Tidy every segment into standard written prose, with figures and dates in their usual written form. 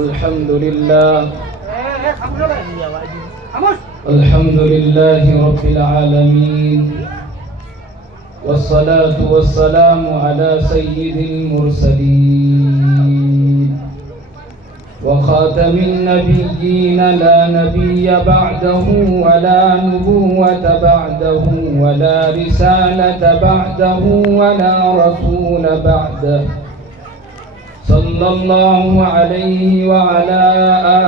الحمد لله رب العالمين، والصلاة والسلام على سيد المرسلين وخاتم النبيين، لا نبي بعده ولا نبوة بعده ولا رسالة بعده ولا رسول بعده، صلى الله عليه وعلى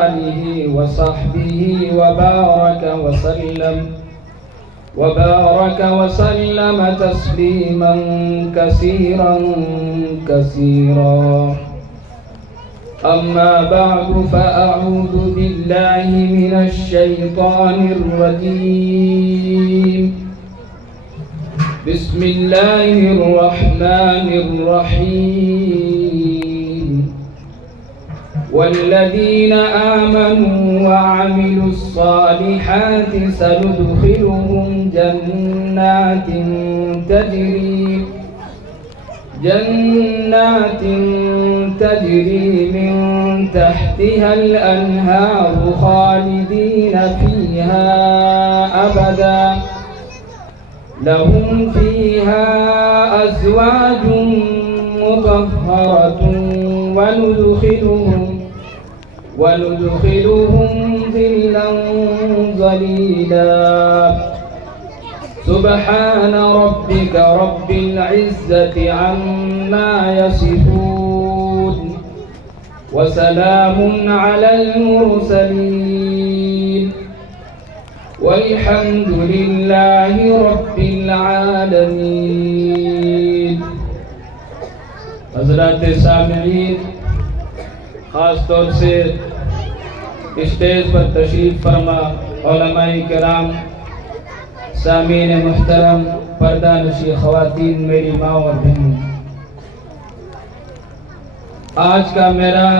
آله وصحبه وبارك وسلم تسليما كثيرا كثيرا. أما بعد، فأعوذ بالله من الشيطان الرجيم. بسم الله الرحمن الرحيم. والذين آمنوا وعملوا الصالحات سندخلهم جنات تجري من تحتها الأنهار خالدين فيها أبدا، لهم فيها أزواج مطهرة وندخلهم ظلا ظليلا. سبحان ربك رب العزة عما يصفون، وسلام على المرسلين، والحمد لله رب العالمين. حضرات سامعین، خاص طور سے اسٹیج پر تشریف فرما علماء کرام، سامعین محترم، پردہ نشی خواتین، میری ماں اور بہنوں، آج کا میرا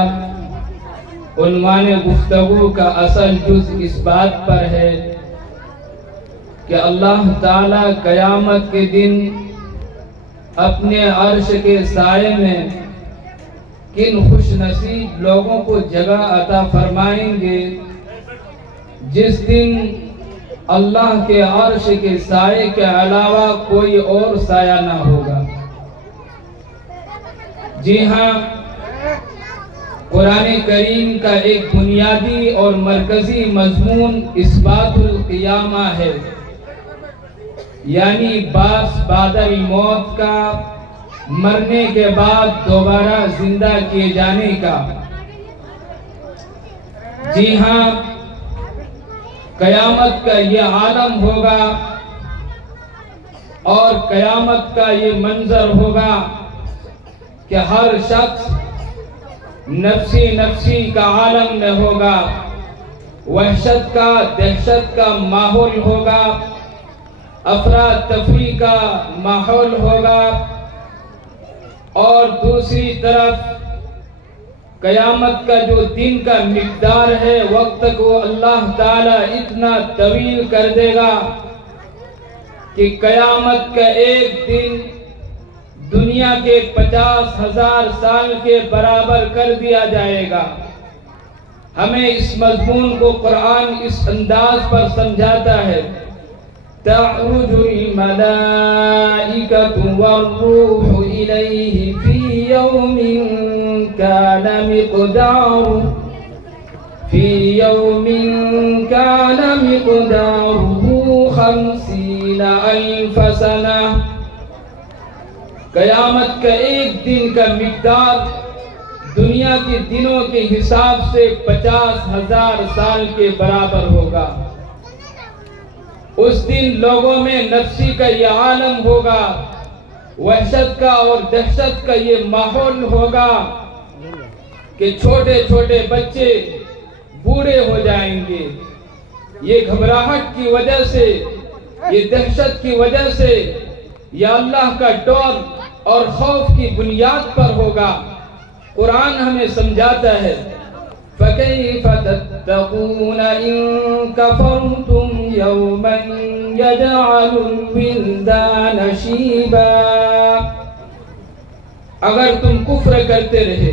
عنوان گفتگو کا اصل جز اس بات پر ہے کہ اللہ تعالی قیامت کے دن اپنے عرش کے سائے میں کن خوش نصیب لوگوں کو جگہ عطا فرمائیں گے جس دن اللہ کے عرش کے سائے کے علاوہ کوئی اور سایہ نہ ہوگا۔ جی ہاں، قرآن کریم کا ایک بنیادی اور مرکزی مضمون اثبات القیامہ ہے، یعنی بعث بعد الموت کا، مرنے کے بعد دوبارہ زندہ کیے جانے کا۔ جی ہاں، قیامت کا یہ عالم ہوگا اور قیامت کا یہ منظر ہوگا کہ ہر شخص نفسی نفسی کا عالم میں ہوگا، وحشت کا، دہشت کا ماحول ہوگا، افراتفری کا ماحول ہوگا، اور دوسری طرف قیامت کا جو دن کا مقدار ہے، وقت کو اللہ تعالیٰ اتنا طویل کر دے گا کہ قیامت کا ایک دن دنیا کے 50,000 سال کے برابر کر دیا جائے گا۔ ہمیں اس مضمون کو قرآن اس انداز پر سمجھاتا ہے: تعرج الملائکۃ والروح الیہ فی یوم کان مقدارہ 50,000 سنہ۔ قیامت کا ایک دن کا مقدار دنیا کے دنوں کے حساب سے 50,000 سال کے برابر ہوگا۔ اس دن لوگوں میں نفسی کا یہ عالم ہوگا، وحشت کا اور دہشت کا یہ ماحول ہوگا کہ چھوٹے چھوٹے بچے بوڑھے ہو جائیں گے۔ یہ گھبراہٹ کی وجہ سے، یہ دہشت کی وجہ سے، یہ اللہ کا ڈر اور خوف کی بنیاد پر ہوگا۔ قرآن ہمیں سمجھاتا ہے: فَكَيْفَ تَتَّقُونَ إِن كَفَرْتُمْ يَوْمًا يَجْعَلُ الْوِلْدَانَ شِيبًا۔ اگر تم کفر کرتے رہے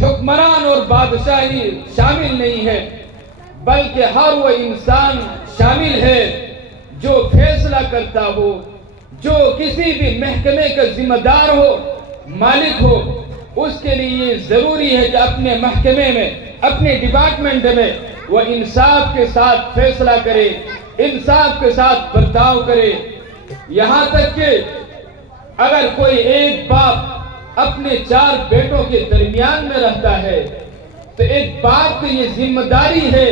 حکمران اور بادشاہی شامل نہیں ہے، بلکہ ہر وہ انسان شامل ہے جو فیصلہ کرتا ہو، جو کسی بھی محکمے کا ذمہ دار ہو، مالک ہو. اس کے لیے یہ ضروری ہے کہ اپنے محکمے میں، اپنے ڈپارٹمنٹ میں وہ انصاف کے ساتھ فیصلہ کرے، انصاف کے ساتھ برتاؤ کرے. یہاں تک کہ اگر کوئی ایک باپ اپنے 4 بیٹوں کے درمیان میں رہتا ہے تو ایک باپ کی یہ ذمہ داری ہے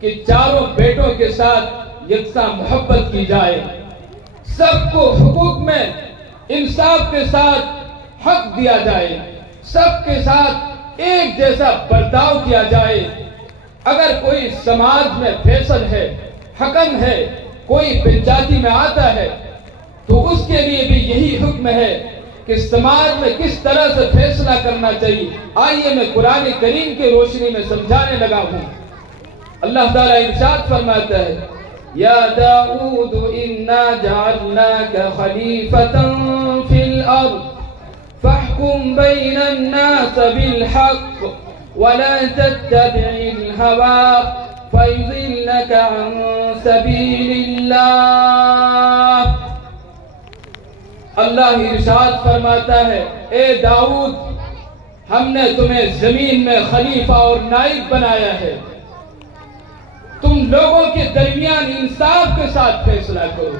کہ چاروں بیٹوں کے ساتھ یکساں محبت کی جائے، سب کو حقوق میں انصاف کے ساتھ حق دیا جائے، سب کے ساتھ ایک جیسا برتاؤ کیا جائے. اگر کوئی سماج میں فیصل ہے، حکم ہے، کوئی پنچایتی میں آتا ہے تو اس کے لیے بھی یہی حکم ہے کہ سماج میں کس طرح سے فیصلہ کرنا چاہیے. آئیے میں قرآن کریم کی روشنی میں سمجھانے لگا ہوں. اللہ تعالیٰ ارشاد فرماتا ہے یا داؤد انا جعلناک خلیفۃ فی الارض فاحکم بین الناس بالحق ولا تتبع الهوى فَيُضِلَّكَ عَن سَبِيلِ اللَّهِ. اللہ ارشاد فرماتا ہے اے داؤد، ہم نے تمہیں زمین میں خلیفہ اور نائب بنایا ہے، تم لوگوں کے درمیان انصاف کے ساتھ فیصلہ کرو،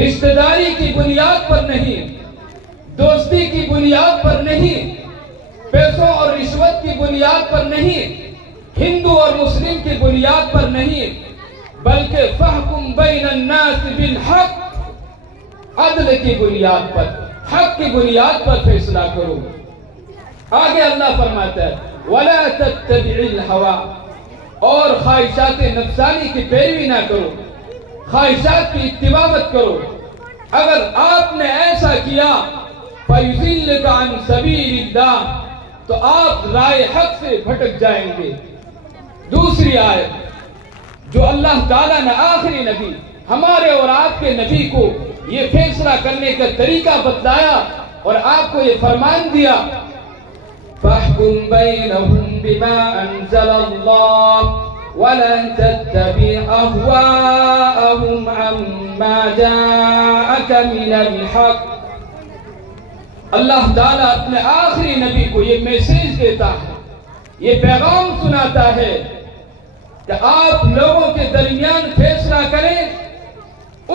رشتہ داری کی بنیاد پر نہیں، دوستی کی بنیاد پر نہیں، پیسوں اور رشوت کی بنیاد پر نہیں، ہندو اور مسلم کی بنیاد پر نہیں، بلکہ فحکم بین الناس بالحق، عدل کی بنیاد پر، حق کی بنیاد پر فیصلہ کرو. آگے اللہ فرماتا ہے وَلَا تَتَّبِعِ الْهَوَىٰ، اور خواہشات نفسانی کی پیروی نہ کرو، خواہشات کی اتباع مت کرو. اگر آپ نے ایسا کیا فَيُضِلَّكَ عَن سَبِيلِ اللَّهِ، تو آپ رائے حق سے بھٹک جائیں گے. دوسری آیت جو اللہ تعالیٰ نے آخری نبی ہمارے اور آپ کے نبی کو یہ فیصلہ کرنے کا طریقہ بتلایا اور آپ کو یہ فرمان دیا فَاحْكُمْ بَيْنَهُمْ بِمَا أَنزَلَ اللَّهُ وَلَا تَتَّبِعْ أَهْوَاءَهُمْ عَمَّا جَاءَكَ مِنَ الْحَقِّ. اللہ تعالیٰ اپنے آخری نبی کو یہ میسیج دیتا ہے، یہ پیغام سناتا ہے کہ آپ لوگوں کے درمیان فیصلہ کریں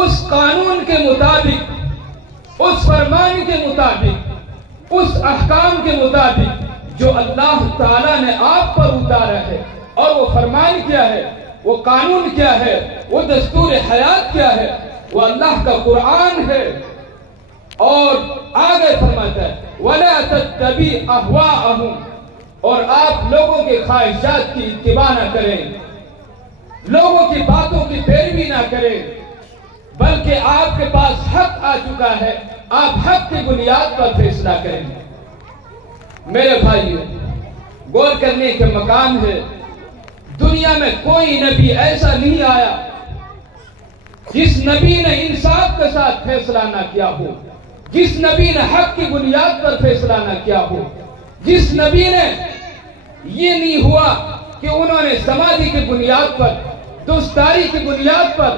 اس قانون کے مطابق، اس فرمان کے مطابق، اس احکام کے مطابق جو اللہ تعالیٰ نے آپ پر اتارا ہے. اور وہ فرمان کیا ہے، وہ قانون کیا ہے، وہ دستور حیات کیا ہے، وہ اللہ کا قرآن ہے. اور آگے فرماتا ہے وَلَا تَتَّبِعْ أَهْوَاءَهُمْ، اور آپ لوگوں کے خواہشات کی اتباع نہ کریں، لوگوں کی باتوں کی پیروی نہ کریں، بلکہ آپ کے پاس حق آ چکا ہے، آپ حق کی بنیاد پر فیصلہ کریں. میرے بھائیو، غور کرنے کے مقام ہے، دنیا میں کوئی نبی ایسا نہیں آیا جس نبی نے انصاف کے ساتھ فیصلہ نہ کیا ہو، جس نبی نے حق کی بنیاد پر فیصلہ نہ کیا ہو، جس نبی نے یہ نہیں ہوا کہ انہوں نے سماجی کی بنیاد پر، دوستاری کی بنیاد پر،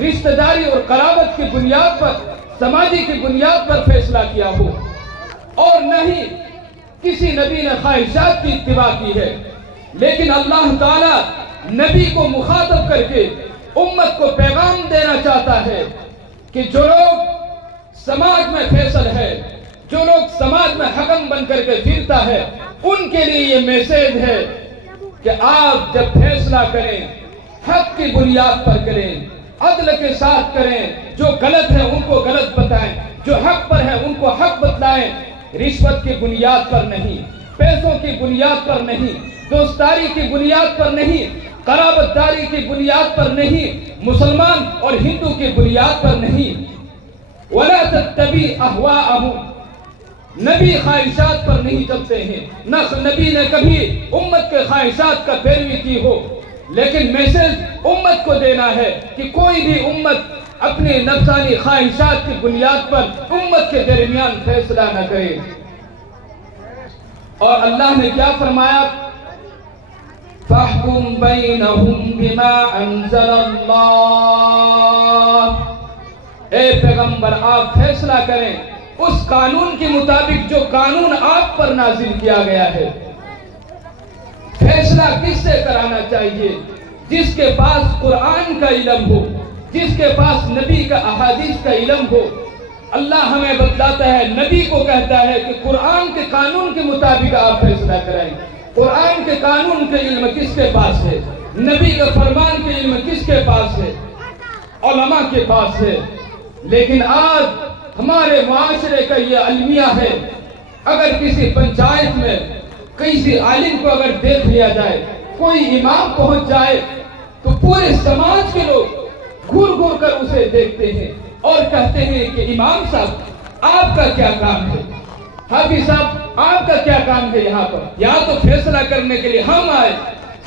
رشتہ داری اور قرابت کی بنیاد پر، سماجی کی بنیاد پر فیصلہ کیا ہو. اور نہ ہی کسی نبی نے خواہشات کی اتباع کی ہے. لیکن اللہ تعالیٰ نبی کو مخاطب کر کے امت کو پیغام دینا چاہتا ہے کہ جو لوگ سماج میں فیصل ہے، جو لوگ سماج میں حکم بن کر کے پھرتا ہے، ان کے لیے یہ میسیج ہے کہ آپ جب فیصلہ کریں حق کی بنیاد پر کریں، عدل کے ساتھ کریں، جو غلط ہے ان کو غلط بتائیں، جو حق پر ہے ان کو حق بتلائیں، رشوت کی بنیاد پر نہیں، پیسوں کی بنیاد پر نہیں، دوستاری کی بنیاد پر نہیں، قرابت داری کی بنیاد پر نہیں، مسلمان اور ہندو کی بنیاد پر نہیں. وَلَا تَتَّبِعْ أَهْوَاءَهُمْ، نبی خواہشات پر نہیں چلتے ہیں، نہ نبی نے کبھی امت کے خواہشات کا پیروی کی ہو. لیکن میسج امت کو دینا ہے کہ کوئی بھی امت اپنی نفسانی خواہشات کی بنیاد پر امت کے درمیان فیصلہ نہ کرے. اور اللہ نے کیا فرمایا؟ فَاحْكُمْ بَيْنَهُمْ بِمَا أَنزَلَ اللَّهُ، اے پیغمبر آپ فیصلہ کریں اس قانون کے مطابق جو قانون آپ پر نازل کیا گیا ہے۔ فیصلہ کس سے کرانا چاہیے؟ جس کے پاس قرآن کا علم ہو، جس کے پاس نبی کا احادیث کا علم ہو۔ اللہ ہمیں بتلاتا ہے، نبی کو کہتا ہے کہ قرآن کے قانون کے مطابق آپ فیصلہ کرائیں۔ قرآن کے قانون کے علم کس کے پاس ہے؟ نبی کے فرمان کے علم کس کے پاس ہے؟ علماء کے پاس ہے۔ لیکن آج ہمارے معاشرے کا یہ المیہ ہے، اگر کسی پنچایت میں کسی عالم کو اگر دیکھ لیا جائے، کوئی امام پہنچ جائے تو پورے سماج کے لوگ گھور گھور کر اسے دیکھتے ہیں اور کہتے ہیں کہ امام صاحب آپ کا کیا کام ہے؟ حافظ صاحب آپ کا کیا کام ہے یہاں پر؟ یہاں تو فیصلہ کرنے کے لیے ہم آئے۔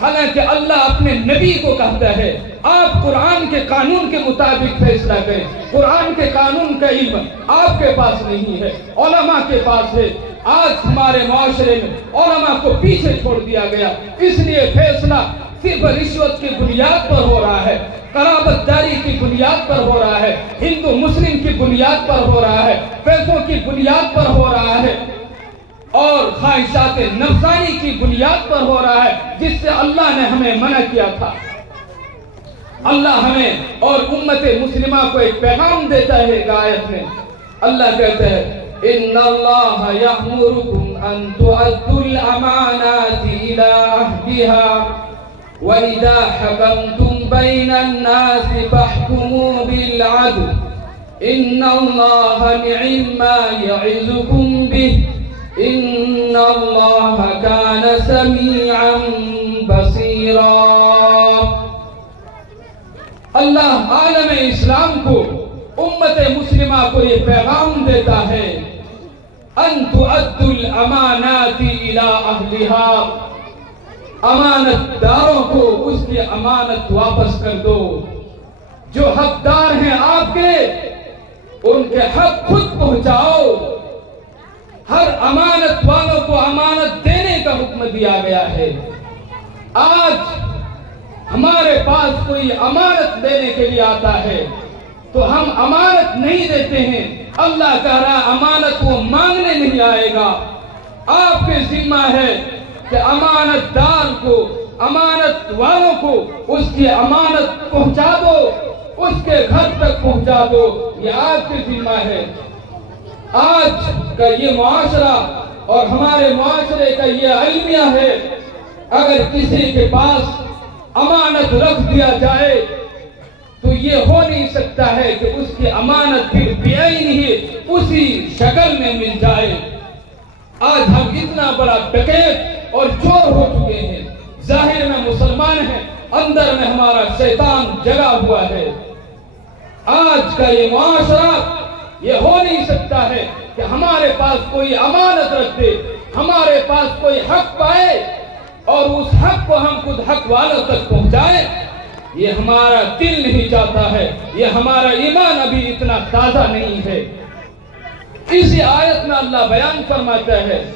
حالانکہ اللہ اپنے نبی کو کہتا ہے آپ قرآن کے قانون کے مطابق فیصلہ کریں۔ قرآن کے قانون کا علم آپ کے پاس نہیں ہے، علماء کے پاس ہے۔ آج ہمارے معاشرے میں علماء کو پیچھے چھوڑ دیا گیا، اس لیے فیصلہ صرف رشوت کی بنیاد پر ہو رہا ہے، قرابت داری کی بنیاد پر ہو رہا ہے، ہندو مسلم کی بنیاد پر ہو رہا ہے، پیسوں کی بنیاد پر ہو رہا ہے، اور خواہشات نفسانی کی بنیاد پر ہو رہا ہے، جس سے اللہ نے ہمیں منع کیا تھا۔ اللہ ہمیں اور امت مسلمہ کو ایک پیغام دیتا ہے ایک آیت میں۔ اللہ کہتا ہے ان اللہ یأمرکم ان تؤدوا الامانات الى اہلها وَإِذَا حَكَمْتُمْ بَيْنَ النَّاسِ فَاحْكُمُوا بِالْعَدْلِ إِنَّ اللَّهَ نِعِمَّ مَا يَعِظُكُمْ بِهِ إِنَّ اللَّهَ كَانَ سَمِيعًا بَصِيرًا۔ اللہ عالم اسلام کو، امت مسلمہ کو یہ پیغام دیتا ہے ان تؤدوا الامانات الى اہلها، امانت داروں کو اس کی امانت واپس کر دو۔ جو حقدار ہیں آپ کے، ان کے حق خود پہنچاؤ۔ ہر امانت والوں کو امانت دینے کا حکم دیا گیا ہے۔ آج ہمارے پاس کوئی امانت دینے کے لیے آتا ہے تو ہم امانت نہیں دیتے ہیں۔ اللہ کہہ رہا امانت وہ مانگنے نہیں آئے گا، آپ کے ذمہ ہے کہ امانت دار کو، امانت والوں کو اس کی امانت پہنچا دو، اس کے گھر تک پہنچا دو، یہ آپ کے ذمہ ہے۔ آج کا یہ معاشرہ اور ہمارے معاشرے کا یہ المیہ ہے، اگر کسی کے پاس امانت رکھ دیا جائے تو یہ ہو نہیں سکتا ہے کہ اس کی امانت پھر بعین ہی اسی شکل میں مل جائے۔ آج ہم اتنا بڑا ڈکیت اور چور ہو چکے ہیں، ظاہر میں مسلمان ہیں، اندر میں ہمارا شیطان جگا ہوا ہے۔ آج کا یہ معاشرہ یہ ہو نہیں سکتا ہے کہ ہمارے پاس کوئی امانت رکھ دے، ہمارے پاس کوئی حق پائے اور اس حق کو ہم خود حق والوں تک پہنچائیں۔ یہ ہمارا دل نہیں چاہتا ہے، یہ ہمارا ایمان ابھی اتنا تازہ نہیں ہے۔ اسی آیت میں اللہ بیان فرماتا ہے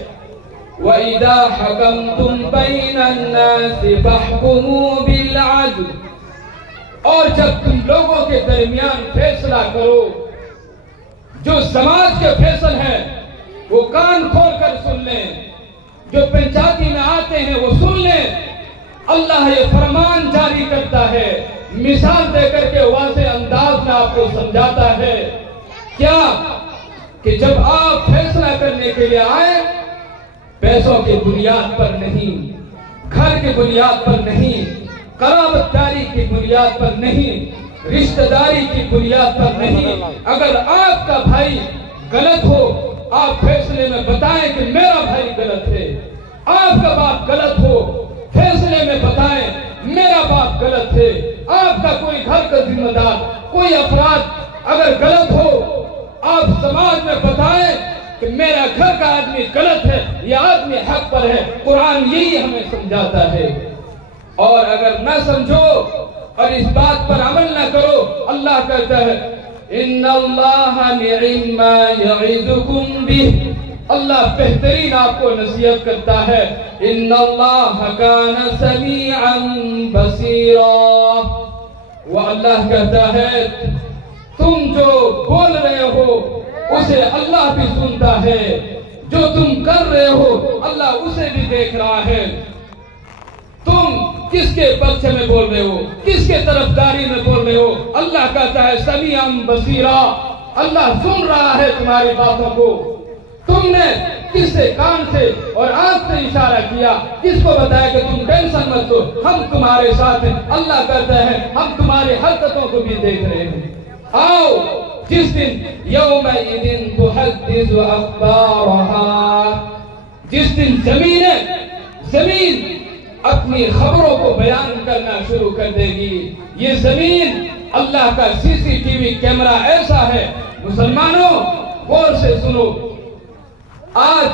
وَإِذَا حَكَمْتُمْ بَيْنَ النَّاسِ فَاحْكُمُوا بِالْعَدْلِ، اور جب تم لوگوں کے درمیان فیصلہ کرو، جو سماج کے فیصل ہیں وہ کان کھول کر سن لیں، جو پنچایتی میں آتے ہیں وہ سن لیں۔ اللہ یہ فرمان جاری کرتا ہے، مثال دے کر کے واضح انداز میں آپ کو سمجھاتا ہے کیا کہ جب آپ فیصلہ کرنے کے لیے آئے، پیسوں کی بنیاد پر نہیں، گھر کی بنیاد پر نہیں، قرابت داری کی بنیاد پر نہیں، رشتہ داری کی بنیاد پر نہیں۔ اگر آپ کا بھائی غلط ہو، آپ فیصلے میں بتائیں کہ میرا بھائی غلط ہے۔ آپ کا باپ غلط ہو، فیصلے میں بتائیں میرا باپ غلط ہے۔ آپ کا کوئی گھر کا ذمہ دار، کوئی افراد اگر غلط ہو، آپ سماج میں بتائیں کہ میرا گھر کا آدمی غلط ہے، یہ آدمی حق پر ہے۔ قرآن یہی ہمیں سمجھاتا ہے۔ اور اگر نہ سمجھو اور اس بات پر عمل نہ کرو، اللہ کہتا ہے ان اللہ نعم ما یعظکم بہ اللہ بہترین آپ کو نصیحت کرتا ہے، ان اللہ کان سمیعا بصیرا، وہ اللہ کہتا ہے تم جو بول رہے ہو اسے اللہ بھی سنتا ہے، جو تم کر رہے ہو اللہ اسے بھی دیکھ رہا ہے۔ تم کس کے پکش میں بول رہے ہو، کس کے طرفداری میں بول رہے ہو، اللہ کہتا ہے سمیعا بصیرا، اللہ سن رہا ہے تمہاری باتوں کو۔ تم نے کس سے کان سے اور آنکھ سے اشارہ کیا، کس کو بتایا کہ تم ٹینشن مت لو، ہم تمہارے ساتھ ہیں۔ اللہ کہتا ہے ہم تمہاری حرکتوں کو بھی دیکھ رہے ہیں۔ آؤ جس دن یومئذ تحدث اخبارها، جس دن زمین اپنی خبروں کو بیان کرنا شروع کر دے گی۔ یہ زمین اللہ کا سی سی ٹی وی کیمرہ ایسا ہے، مسلمانوں غور سے سنو، آج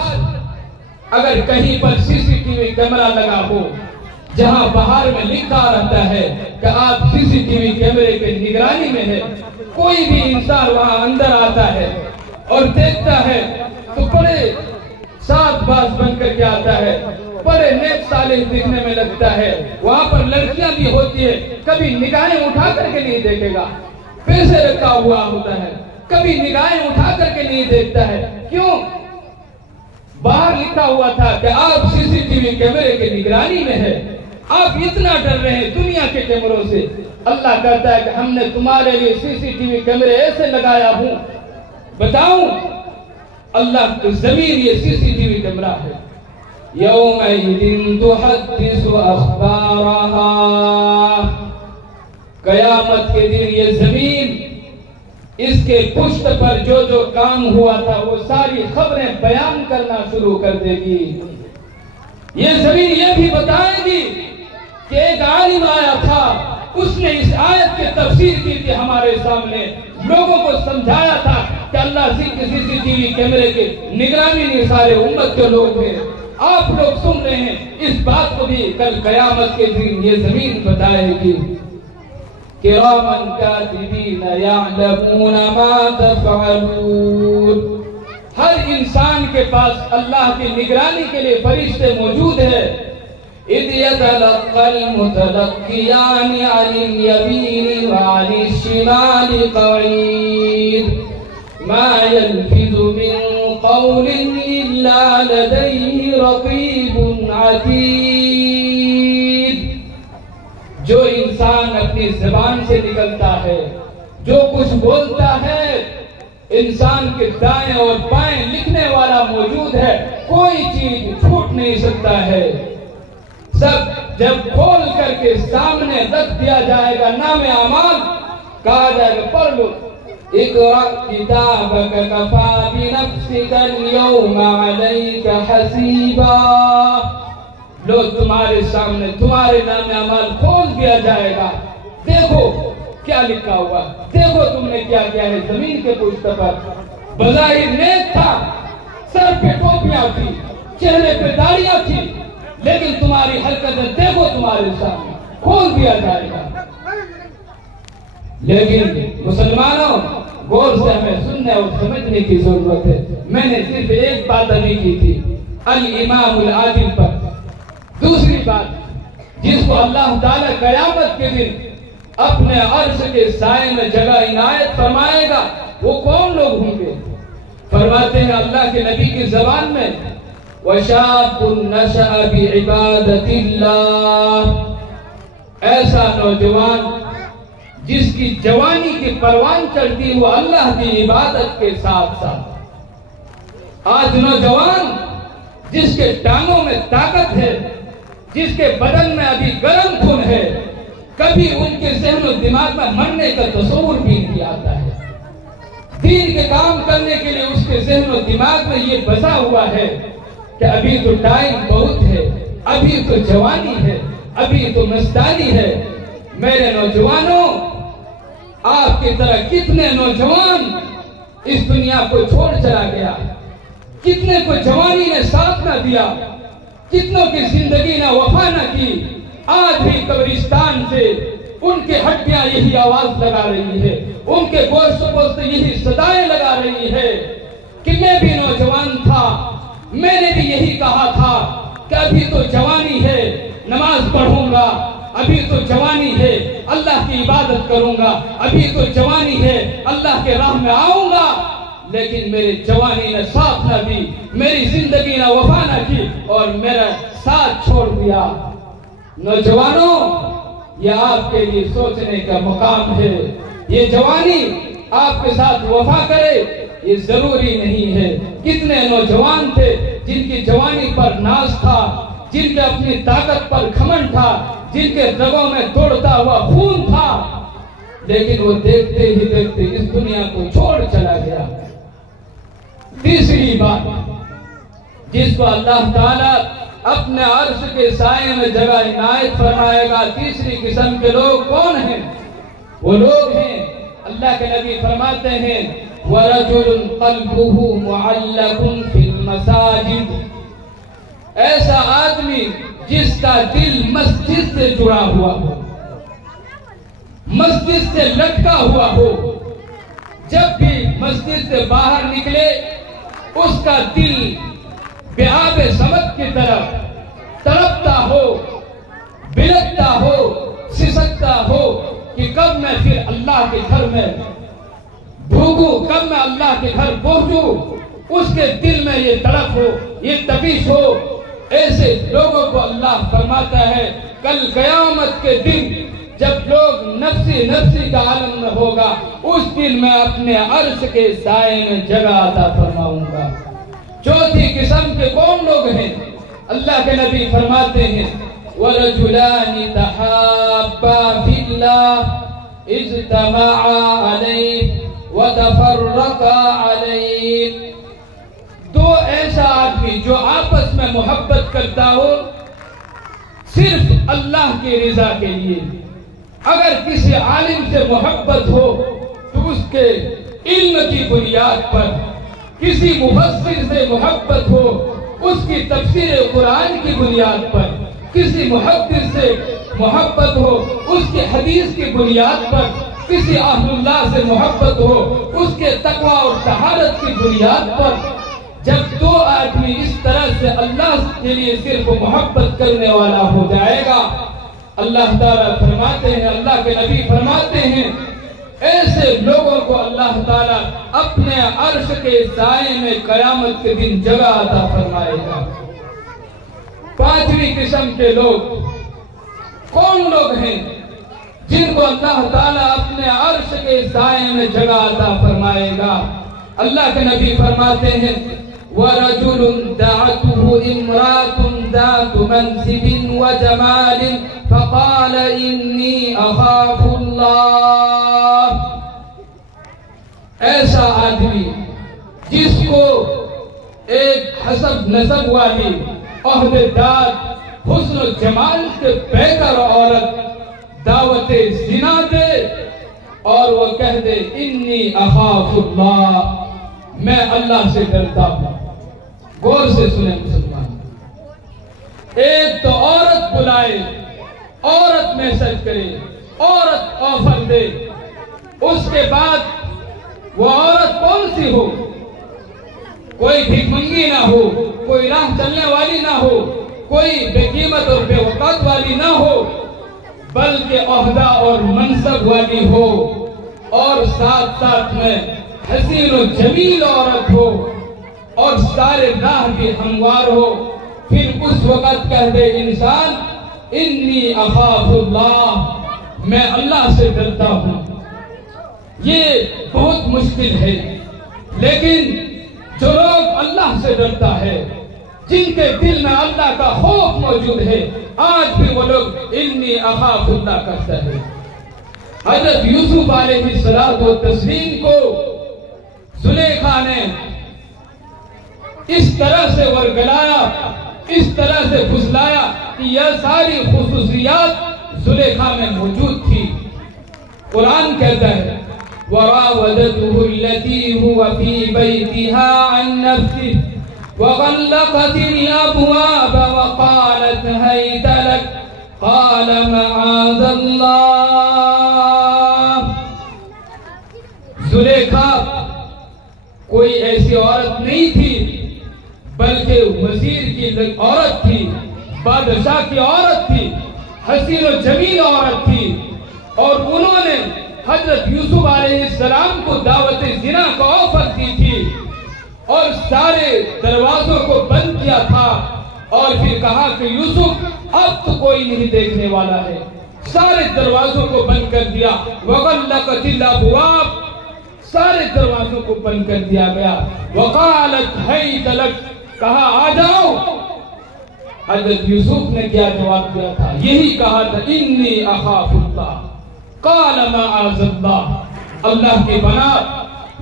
اگر کہیں پر سی سی ٹی وی کیمرہ لگا ہو جہاں باہر میں لکھا رہتا ہے کہ آپ سی سی ٹی وی کیمرے کے نگرانی میں ہے، کوئی بھی انسان وہاں اندر آتا ہے اور دیکھتا ہے تو بڑے سات باز بن کر کے آتا ہے، بڑے نیک صالح دکھنے میں لگتا ہے۔ وہاں پر لڑکیاں بھی ہوتی ہے، کبھی نگاہیں اٹھا کر کے نہیں دیکھے گا، پیسے رکھا ہوا ہوتا ہے، کبھی نگاہیں اٹھا کر کے نہیں دیکھتا ہے۔ کیوں؟ باہر لکھا ہوا تھا کہ آپ سی سی ٹی وی کیمرے کے نگرانی میں ہے، آپ اتنا ڈر رہے ہیں دنیا کے کیمروں سے۔ اللہ کہتا ہے کہ ہم نے تمہارے لیے سی سی ٹی وی کیمرے ایسے لگایا ہوں، بتاؤں اللہ کی زمین یہ سی سی ٹی وی کیمرہ ہے۔ یومئذ تحدث اخبارها، قیامت کے دن یہ زمین اس کے پشت پر جو کام ہوا تھا وہ ساری خبریں بیان کرنا شروع کر دے گی۔ یہ زمین یہ بھی بتائے گی کہ ایک عالم آیا تھا، اس نے اس آیت کی تفسیر کی تھی ہمارے سامنے، لوگوں کو سمجھایا تھا کہ اللہ سی سی ٹی وی کیمرے کے نگرانی نہیں، سارے امت کے لوگ ہیں۔ آپ لوگ سن رہے ہیں، اس بات کو بھی کل قیامت کے دن یہ زمین بتائے گی۔ کراما کاتبین یعلمون ما تفعلون، ہر انسان کے پاس اللہ کی نگرانی کے لیے فرشتے موجود ہیں۔ اذ يتلقى المتلقيان عن اليمين وعن الشمال قعيد ما يلفظ من قول إلا لديه رقيب عتيد، جو انسان اپنی زبان سے نکلتا ہے، جو کچھ بولتا ہے، انسان کے دائیں اور بائیں لکھنے والا موجود ہے، کوئی چیز چھوٹ نہیں سکتا ہے۔ سب جب کھول کر کے سامنے رکھ دیا جائے گا نام اعمال، کہا جائے گا پڑھ لو، اقرأ کتابک کفا بنفسک اليوم علیک حسیبا، لو تمہارے سامنے تمہارے نام اعمال کھول دیا جائے گا، دیکھو کیا لکھا ہوا، دیکھو تم نے کیا کیا ہے۔ زمین کے پشت پر بظاہر نیک تھا، سر پہ ٹوپیاں تھی، چہرے پہ داڑیاں تھی، لیکن تمہاری حرکتیں دیکھو تمہارے سامنے کھول دیا جائے گا۔ لیکن مسلمانوں غور سے ہمیں سننے اور سمجھنے کی ضرورت ہے۔ میں نے صرف ایک بات ابھی کی تھی الامام العادل پر، دوسری بات جس کو اللہ تعالیٰ قیامت کے دن اپنے عرش کے سائے میں جگہ عنایت فرمائے گا، وہ کون لوگ ہوں گے؟ فرماتے ہیں اللہ کے نبی کی زبان میں وَشَابٌ نَشَأَ بِعِبَادَةِ اللَّهِ، ایسا نوجوان جس کی جوانی کی پروان چڑھتی وہ اللہ کی عبادت کے ساتھ ساتھ۔ آج نوجوان جس کے ٹانگوں میں طاقت ہے، جس کے بدن میں ابھی گرم خون ہے، کبھی ان کے ذہن و دماغ میں مرنے کا تصور بھی نہیں آتا ہے۔ دین کے کام کرنے کے لیے اس کے ذہن و دماغ میں یہ بسا ہوا ہے کہ ابھی تو ٹائم بہت ہے، ابھی تو جوانی ہے، ابھی تو مستانی ہے۔ میرے نوجوانوں، آپ کی طرح کتنے نوجوان اس دنیا کو چھوڑ چلا گیا، کتنے کو جوانی نے ساتھ نہ دیا، کتنوں کی زندگی نہ وفا نہ کی، آج بھی قبرستان سے ان کے ہڈیاں یہی آواز لگا رہی ہے، ان کے گوشت و گوشت یہی صدائیں لگا رہی ہے کہ میں بھی نوجوان تھا، میں نے بھی یہی کہا تھا کہ ابھی تو جوانی ہے، نماز پڑھوں گا، ابھی تو جوانی ہے، اللہ کی عبادت کروں گا، ابھی تو جوانی ہے، اللہ کے راہ میں آؤں گا، لیکن میری جوانی نے ساتھ نہ دی، میری زندگی نے وفا نہ کی اور میرا ساتھ چھوڑ دیا۔ نوجوانوں، یہ آپ کے لیے سوچنے کا مقام ہے۔ یہ جوانی آپ کے ساتھ وفا کرے یہ ضروری نہیں ہے۔ کتنے نوجوان تھے جن کی جوانی پر ناز تھا، جن کے اپنی طاقت پر گھمنڈ تھا، جن کے رگوں میں دوڑتا ہوا خون تھا، لیکن وہ دیکھتے ہی دیکھتے اس دنیا کو چھوڑ چلا گیا۔ تیسری بات جس کو اللہ تعالیٰ اپنے عرش کے سائے میں جگہ عنایت فرمائے گا، تیسری قسم کے لوگ کون ہیں؟ وہ لوگ ہیں، اللہ کے نبی فرماتے ہیں وَرَجُلٌ قَلْبُهُ مُعَلَّقٌ فِي الْمَسَاجِدِ، ایسا آدمی جس کا دل مسجد سے جڑا ہوا ہو، مسجد سے لٹکا ہوا ہو، جب بھی مسجد سے باہر نکلے اس کا دل بِآبِ سمت کی طرف تڑپتا ہو، بلکتا ہو، سسکتا ہو کہ کب میں پھر اللہ کے گھر میں بھوگوں، کب میں اللہ کے گھر پہنچوں، اس کے دل میں یہ تڑپ ہو، یہ تپش ہو۔ ایسے لوگوں کو اللہ فرماتا ہے کل قیامت کے دن جب لوگ نفسی نفسی کا عالم میں ہوگا، اس دن میں اپنے عرش کے سائے میں جگہ عطا فرماؤں گا۔ چوتھی قسم کے کون لوگ ہیں؟ اللہ کے نبی فرماتے ہیں وَرَجُلَانِ تَحَابَّا فِي اللَّهِ اجْتَمَعَا عَلَيْهِ وَتَفَرَّقَا عَلَيْهِ، دو ایسا آدمی جو آپس میں محبت کرتا ہو صرف اللہ کی رضا کے لیے۔ اگر کسی عالم سے محبت ہو تو اس کے علم کی بنیاد پر، کسی مفسر سے محبت ہو اس کی تفسیر قرآن کی بنیاد پر، کسی محدث سے محبت ہو اس کی حدیث کی بنیاد پر، کسی اہل اللہ سے محبت ہو اس کے تقوی اور طہارت کی بنیاد پر، جب دو آدمی اس طرح سے اللہ کے لیے صرف محبت کرنے والا ہو جائے گا، اللہ تعالیٰ فرماتے ہیں، اللہ کے نبی فرماتے ہیں ایسے لوگوں کو اللہ تعالیٰ اپنے عرش کے سائے میں قیامت کے دن جگہ عطا فرمائے گا۔ پانچویں قسم کے لوگ کون لوگ ہیں جن کو اللہ تعالیٰ اپنے عرش کے سائے میں جگہ عطا فرمائے گا؟ اللہ کے نبی فرماتے ہیں وَرَجُلٌ دَعَتْهُ امْرَأَةٌ ذَاتُ مَنْصِبٍ وَجَمَالٍ فَقَالَ إِنِّي أَخَافُ اللَّهَ، ایسا آدمی جس کو ایک حسب نسب والی، عہدیدار، حسن و جمال کے پیکر عورت دعوت زنا دے اور وہ کہہ دے انی اخاف اللہ، میں اللہ سے ڈرتا ہوں۔ غور سے سنیں مسلمان، ایک تو عورت بلائے، عورت میسج کرے، عورت آفر دے، اس کے بعد وہ عورت کون سی ہو؟ کوئی بھیک منگی نہ ہو، کوئی راہ چلنے والی نہ ہو، کوئی بے قیمت اور بے وقت والی نہ ہو، بلکہ عہدہ اور منصب والی ہو، اور ساتھ ساتھ میں حسین و جمیل عورت ہو اور سارے راہ بھی ہموار ہو، پھر اس وقت کہہ دے انسان انی اخاف اللہ، میں اللہ سے ڈرتا ہوں۔ یہ بہت مشکل ہے، لیکن جو لوگ اللہ سے ڈرتا ہے، جن کے دل میں اللہ کا خوف موجود ہے، آج بھی وہ لوگ انی اخاف اللہ کہتا ہے۔ حضرت یوسف علیہ السلام کو زلیخا نے اس طرح سے ورگلایا، اس طرح سے پھسلایا کہ یہ ساری خصوصیات زلیخا میں موجود تھی۔ قرآن کہتا ہے وَرَاوَدَتْهُ الَّتِي هُوَ فِي بَيْتِهَا عَنْ نَفْسِهِ وَغَلَّقَتِ الْأَبْوَابَ وَقَالَتْ هَيْتَ لَكَ قَالَ مَعَاذَ اللَّهِ۔ زلیخا کوئی ایسی عورت نہیں بادشاہ کی عورت تھی، حسین و جمیل عورت تھی، اور انہوں نے حضرت یوسف علیہ السلام کو دعوت زنا کا آفر دی تھی اور سارے دروازوں کو بند کیا تھا، اور پھر کہا کہ یوسف اب تو کوئی نہیں دیکھنے والا ہے، سارے دروازوں کو بند کر دیا، وغلقت الابواب، سارے دروازوں کو بند کر دیا گیا، وقالت حیت لک، کہا آ جاؤ۔ حضرت یوسف نے کیا جواب دیا تھا؟ یہی کہا تھا انی اخاف اللہ، قال معاذ اللہ، اللہ کی بنات،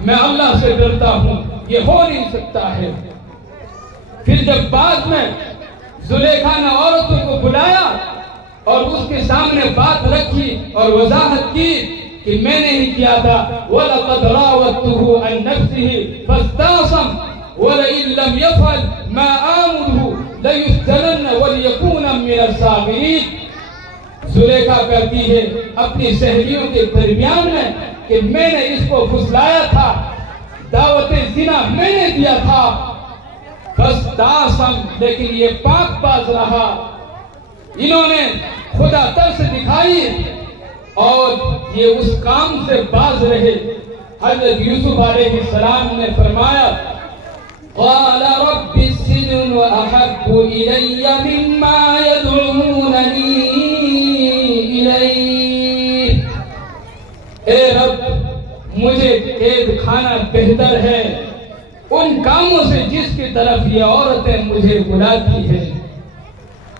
میں اللہ سے ڈرتا ہوں، یہ ہو نہیں سکتا ہے۔ پھر جب بعد میں زلیخا نے عورتوں کو بلایا اور اس کے سامنے بات رکھی اور وضاحت کی کہ میں نے ہی کیا تھا، وَلَقَدْ رَاوَدتُّهُ عَن نَفْسِهِ فَاسْتَعْصَمَ وَلَئِن لَّمْ يَفْعَلْ مَا آمُرُهُ لَيُسْجَنَنَّ وَلْيَكُونَ مِنَ الصَّاغِرِينَ۔ زلیخا کہتی ہے اپنی سہیلیوں کے درمیان میں کہ میں نے اس کو پھسلایا تھا، دعوت زنا میں نے دیا تھا، فَاسْتَعْصَمَ، لیکن یہ پاک باز رہا، انہوں نے خدا ترس دکھائی اور یہ اس کام سے باز رہے۔ حضرت یوسف علیہ السلام نے فرمایا قال رب السجن احب الی مما يدعوننی الیہ، اے رب مجھے قید خانہ بہتر ہے ان کاموں سے جس کی طرف یہ عورتیں مجھے بلاتی ہیں۔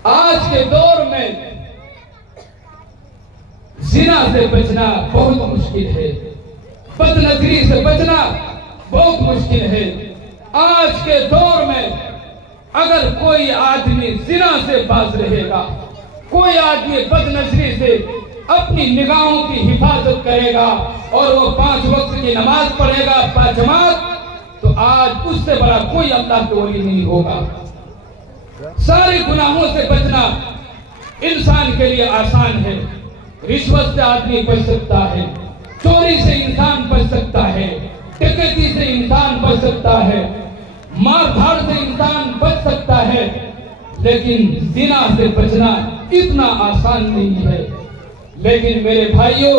آج کے دور میں زنا سے بچنا بہت مشکل ہے، بد نظری سے بچنا بہت مشکل ہے۔ آج کے دور میں اگر کوئی آدمی زنا سے باز رہے گا، کوئی آدمی بد نظری سے اپنی نگاہوں کی حفاظت کرے گا اور وہ 5 وقت کی نماز پڑھے گا باجماعت، تو آج اس سے بڑا کوئی اللہ کے ولی نہیں ہوگا۔ سارے گناہوں سے بچنا انسان کے لیے آسان ہے، رشوت سے آدمی بچ سکتا ہے، چوری سے انسان بچ سکتا ہے، ڈکیتی سے انسان بچ سکتا ہے، مار دھاڑ سے انسان بچ سکتا ہے، لیکن زنا سے بچنا اتنا آسان نہیں ہے۔ لیکن میرے بھائیوں،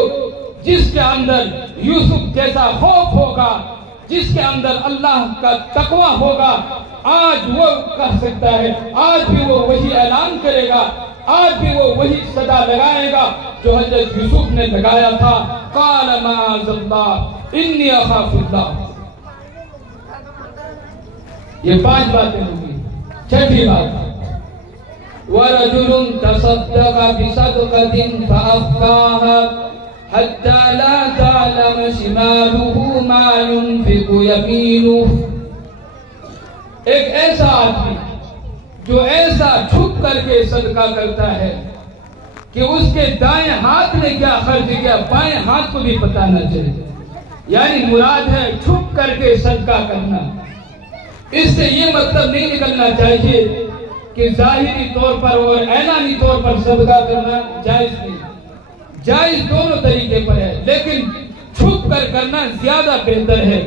جس کے اندر یوسف جیسا خوف ہوگا، جس کے اندر اللہ کا تقوی ہوگا، آج وہ کہہ سکتا ہے، آج بھی وہ وہی اعلان کرے گا، آج بھی وہ وہی صدا لگائے گا جو حضرت یوسف نے لگایا تھا، قال معاذ اللہ انی اخاف اللہ۔ یہ 5 باتیں ہوگی۔ 6ٹھی بات، وَرَجُلٌ تَصَدَّقَ بِصَدْقَةٍ فَأَخْفَاهَا حَتَّى لَا تَعْلَمَ شِمَالُهُ مَا يُنْفِقُ يَمِينُهُ۔ ایک ایسا آدمی جو ایسا چھپ کر کے صدقہ کرتا ہے کہ اس کے دائیں ہاتھ نے کیا خرچ کیا بائیں ہاتھ کو بھی پتہ نہ چلے، یعنی مراد ہے چھپ کر کے صدقہ کرنا۔ اس سے یہ مطلب نہیں نکلنا چاہیے کہ ظاہری طور پر اور اعلانی طور پر صدقہ کرنا جائز نہیں، جائز دونوں طریقے پر ہے، لیکن چھپ کر کرنا زیادہ بہتر ہے۔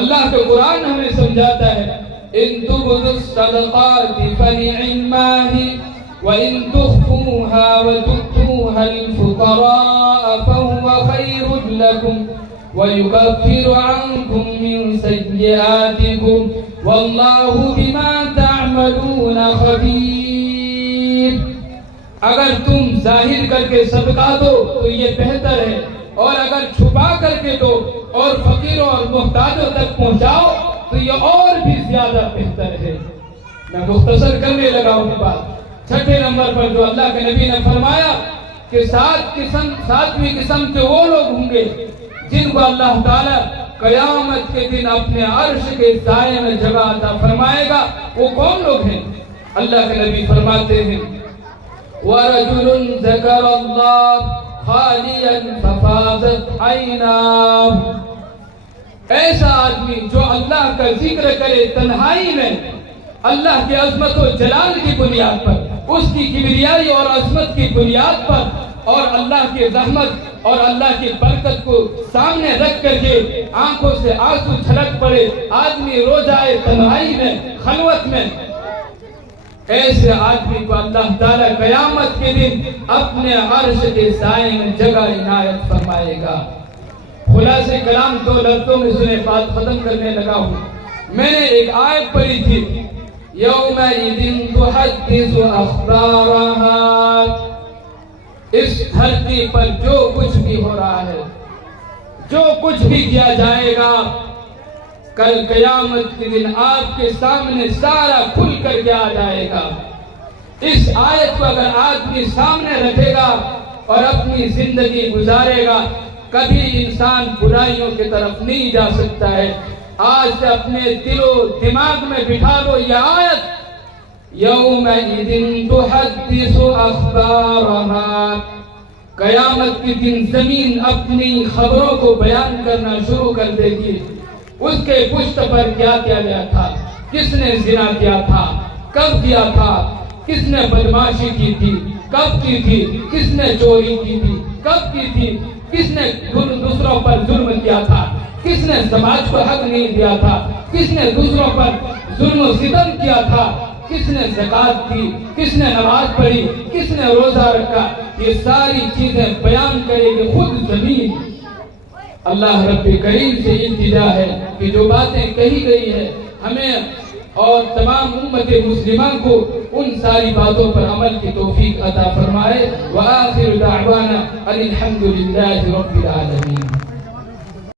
اللہ کے قرآن ہمیں سمجھاتا ہے ان تبدوا الصدقات فنعما هي وان تخفوها وتؤتوها الفقراء فهو خير لكم ويكفر عنكم من سيئاتكم والله بما تعملون خبير۔ اگر تم ظاہر کر کے صدقہ دو تو یہ بہتر ہے، اور اگر چھپا کر کے دو اور فقیروں اور محتاجوں تک پہنچاؤ تو یہ اور بھی زیادہ بہتر ہے۔ میں مختصر کرنے لگا ہوں بات۔ 6 نمبر پر جو اللہ کے نبی نے فرمایا کہ 7ویں قسم کے وہ لوگ ہوں گے جن کو اللہ تعالیٰ قیامت کے دن اپنے عرش کے سائے میں جگہ عطا فرمائے گا۔ وہ کون لوگ ہیں؟ اللہ کے نبی فرماتے ہیں وَرَجُلٌ ذَكَرَ اللَّهَ خَالِيًا فَفَاضَتْ عَيْنَاهُ، ایسا آدمی جو اللہ کا ذکر کرے تنہائی میں، اللہ کی عظمت و جلال کی بنیاد پر، اس کی کبریائی اور عظمت کی بنیاد پر، اور اللہ کی رحمت اور اللہ کی برکت کو سامنے رکھ کر کے آنکھوں سے آنسو چھلک پڑے، آدمی رو جائے تنہائی میں، خلوت میں، ایسے آدمی کو اللہ تعالیٰ قیامت کے دن اپنے عرش کے سائے میں جگہ عنایت فرمائے گا۔ خلاصہ کلام دو لفظوں میں سنے بات ختم کرنے لگا ہوں۔ میں نے ایک آیت پڑھی تھی، یومئذ تحدث اخبارها، اس دھرتی پر جو کچھ بھی ہو رہا ہے، جو کچھ بھی کیا جائے گا، کل قیامت کے دن آپ کے سامنے سارا کھل کر کے آ جائے گا۔ اس آیت کو اگر آدمی سامنے رکھے گا اور اپنی زندگی گزارے گا، کبھی انسان برائیوں کی طرف نہیں جا سکتا ہے۔ آج سے اپنے دل و دماغ میں بٹھا لو یہ آیت، یومئذ تحدث اخبارها، قیامت کے دن زمین اپنی خبروں کو بیان کرنا شروع کر دے گی۔ اس کے پشت پر کیا کیا گیا تھا، کس نے زنا کیا تھا، کب کیا تھا، کس نے بدماشی کی تھی، کب کی تھی، کس نے چوری کی تھی، کب کی تھی، کس نے دوسروں پر ظلم کیا تھا، کس نے سماج کو حق نہیں دیا تھا، کس نے دوسروں پر ظلم و ستم کیا تھا، کس نے زکات دی، کس نے نماز پڑھی، کس نے روزہ رکھا، یہ ساری چیزیں بیان کرے گی خود زمین۔ اللہ رب کریم سے التجا ہے کہ جو باتیں کہی گئی ہے ہمیں اور تمام امت مسلمہ کو ان ساری باتوں پر عمل کی توفیق عطا فرمائے۔ وآخر دعوانا ان الحمد للہ رب العالمین۔